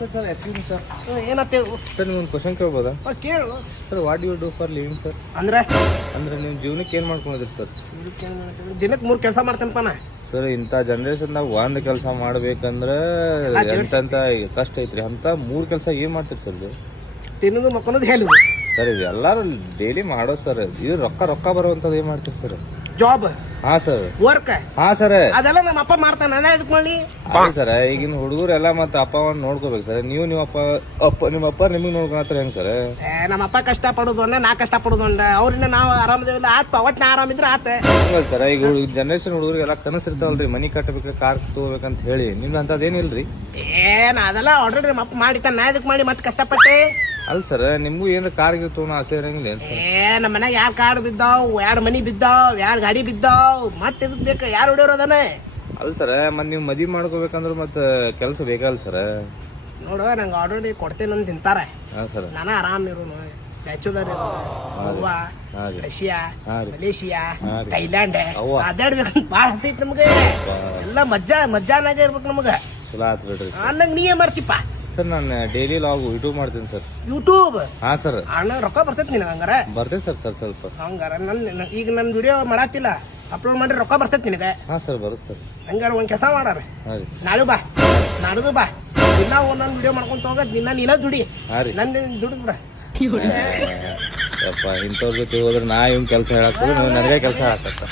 Sir excuse me sir. ಏನಂತ sir ನೀವು ಒಂದು ಕ್ವಶನ್ ಕೇಳ್ಬೋದಾ ಕೇಳು. Sir? What you do for living sir? ಅಂದ್ರೆ ನೀವು ಜೀವನಕ್ಕೆ ಏನ್ ಮಾಡ್ಕೊಂಡಿದ್ರಿ ಸರ್? ದಿನಕ್ಕೆ 3 ಕೆಲಸ ಮಾಡ್ತೇನಪ್ಪ ನಾ. ಸರ್ ಇಂಥ ಜನರೇಷನ್ದಾಗ ಒಂದ್ ಕೆಲಸ ಮಾಡ್ಬೇಕಂದ್ರೆ ಎಂತ ಕಷ್ಟ ಐತ್ರಿ. ಅಂತ 3 ಕೆಲಸ ಏನ್ ಮಾಡ್ತೀರಿ ಸರ್? ತಿನ್ನೋದು ಮಕ್ಕಳದು ಹೇಳುದು. ಸರ್ ಇದು ಎಲ್ಲಾರು ಡೈಲಿ ಮಾಡೋದು ಸರ್. ಇದು ರೊಕ್ಕ ಬರುವಂತದ್ದು ಏನ್ ಮಾಡ್ತೀರಿ ಸರ್? ಜಾಬ್, ಹಾ ಸರ್. ವರ್ಕ್, ಹಾ ಸರ್. ಅದೆಲ್ಲ ನಮ್ಮ ಅಪ್ಪ ಮಾಡ್ತಾನೆ. ನಾನು ಇದಕ್ ಮಾಡಿ ಸರ್ ಈಗಿನ ಹುಡುಗರೆಲ್ಲ ಮತ್ತೆ ಅಪ್ಪವನ್ನ ನೋಡ್ಕೋಬೇಕು ಸರ್. ನಿಮ್ಮ ಅಪ್ಪ ನಿಮಗ್ ನೋಡ್ಕೊಳತ್ತಾರ ಹೆಂಗ್ ಸರ್? ನಮ್ಮ ಅಪ್ಪ ಕಷ್ಟ ಪಡೋದು ಅಂದ, ನಾ ಕಷ್ಟ ಪಡೋದು ಅಂದ. ಅವ್ರಿಂದ ನಾವು ಆರಾಮದೇವಿಲ್ಲ ಆತ್. ಒಟ್ ನಾ ಆರಾಮಿದ್ರೆ ಆತ. ಹಂಗಲ್ ಸರ್. ಈಗ ಜನರೇಷನ್ ಹುಡುಗರಿಗೆಲ್ಲ ಕನಸಿರ್ತಾವಲ್ರಿ, ಮನಿ ಕಟ್ಟಬೇಕು, ಕಾರ್ ತಗೋಬೇಕಂತ ಹೇಳಿ. ನಿಮ್ದು ಅಂತದೇನಿಲ್ರಿ? ಅದೆಲ್ಲ ಆಲ್ರೆಡಿ ನಮ್ಮ ಅಪ್ಪ ಮಾಡಿತಾನ. ನಾ ಇದಕ್ ಮಾಡಿ ಮತ್ತೆ ಕಷ್ಟಪಟ್ಟೆ. ಅಲ್ ಸರ್ ನಿಮ್ಗೂ ಏನ್ ಕಾರ್ ತಗೋಣ ಆಸೆ ಇರಂಗಿಲ್ಲ? ನಮ್ಮ ಮನ್ಯಾಗ ಯಾರ್ ಕಾರ್ ಬಿದ್ದಾವ್, ಯಾರ್ ಮನಿ ಬಿದ್ದಾವ್, ಯಾರ್ ಗಾಡಿ ಬಿದ್ದಾವ್, ಮತ್ತೆ ಇದಕ್ ಬೇಕ ಯಾರು ಹೊಡಿಯೋರು ಅದಾನೆ. ಅಲ್ ಸರ್ ಮತ್ ನೀವ್ ಮದ್ವಿ ಮಾಡ್ಕೋಬೇಕಂದ್ರ ಮತ್ ಕೆಲಸ ಬೇಕಲ್ಲ ಸರ್? ನೋಡು, ನಂಗೆ ಆಲ್ರೆಡಿ ಕೊಡ್ತೇನೆ ಅಂತ ತಿಂತಾರೆ. ಹಾ ಸರ್. ನಾನು ಆರಾಮ್ ಇರೋನು, ಬ್ಯಾಚುಲರ್ ಇರೋನು. ಗೋವಾ, ರಷ್ಯಾ, ಮಲೇಷಿಯಾ, ಥೈಲ್ಯಾಂಡ್ ಅಡ್ಡಾಡ್ಬೇಕಂತ ಬಾಳ ಆಸೆ ಐತಿ ನಮ್ಗೆ. ಎಲ್ಲ ಮಜ್ಜಾನಾಗ ಇರ್ಬೇಕು ನಮಗ. ಚಲೋ ಆತ್ ಬಿಡ್ರಿ. ಅನ್ನಂಗ್ ನೀ ಏನ್ ಮಾಡ್ತಿಪ್ಪ? ಸರ್ ನಾನು ಡೈಲಿ ಲಾಗ್ ಯೂಟ್ಯೂಬ್ ಮಾಡ್ತೀನಿ ಸರ್. ಯೂಟ್ಯೂಬ್? ಹಾ ಸರ್. ಅಣ್ಣ ರೊಕ್ಕ ಬರ್ತೈತಿ ನಿನಗ? ಹಂಗಾರ ಬರ್ತೈತೆ ಸರ್ ಸ್ವಲ್ಪ. ಹಂಗಾರ ಈಗ ನನ್ ವಿಡಿಯೋ ಮಾಡತ್ತಿಲ್ಲ, ಅಪ್ಲೋಡ್ ಮಾಡಿ ರೊಕ್ಕ ಬರ್ತೈತಿ ನಿನಗ? ಹಾ ಸರ್ ಬರುತ್ತೆ ಸರ್. ಹಂಗಾರ ಒಂದ್ ಕೆಲಸ ಮಾಡಾರ, ನಾಳೆ ಬಾ, ನಾಡ್ದು ಬಾ, ದಿನ ಒಂದೊಂದ್ ವಿಡಿಯೋ ಮಾಡ್ಕೊಂತ ಹೋಗ. ದಿನ ನೀನ ದುಡಿ, ನನ್ ದುಡಿದ್ ಬಿಡ. ಯಪ್ಪ ಇಂಥವ್ರ ಜೊತೆ ಹೋದ್ರೆ ನಾ ಇವ್ನ ಕೆಲಸ ಹೇಳಕ್ ನನಗೆ ಕೆಲಸ ಹೇಳಕ್ಕ.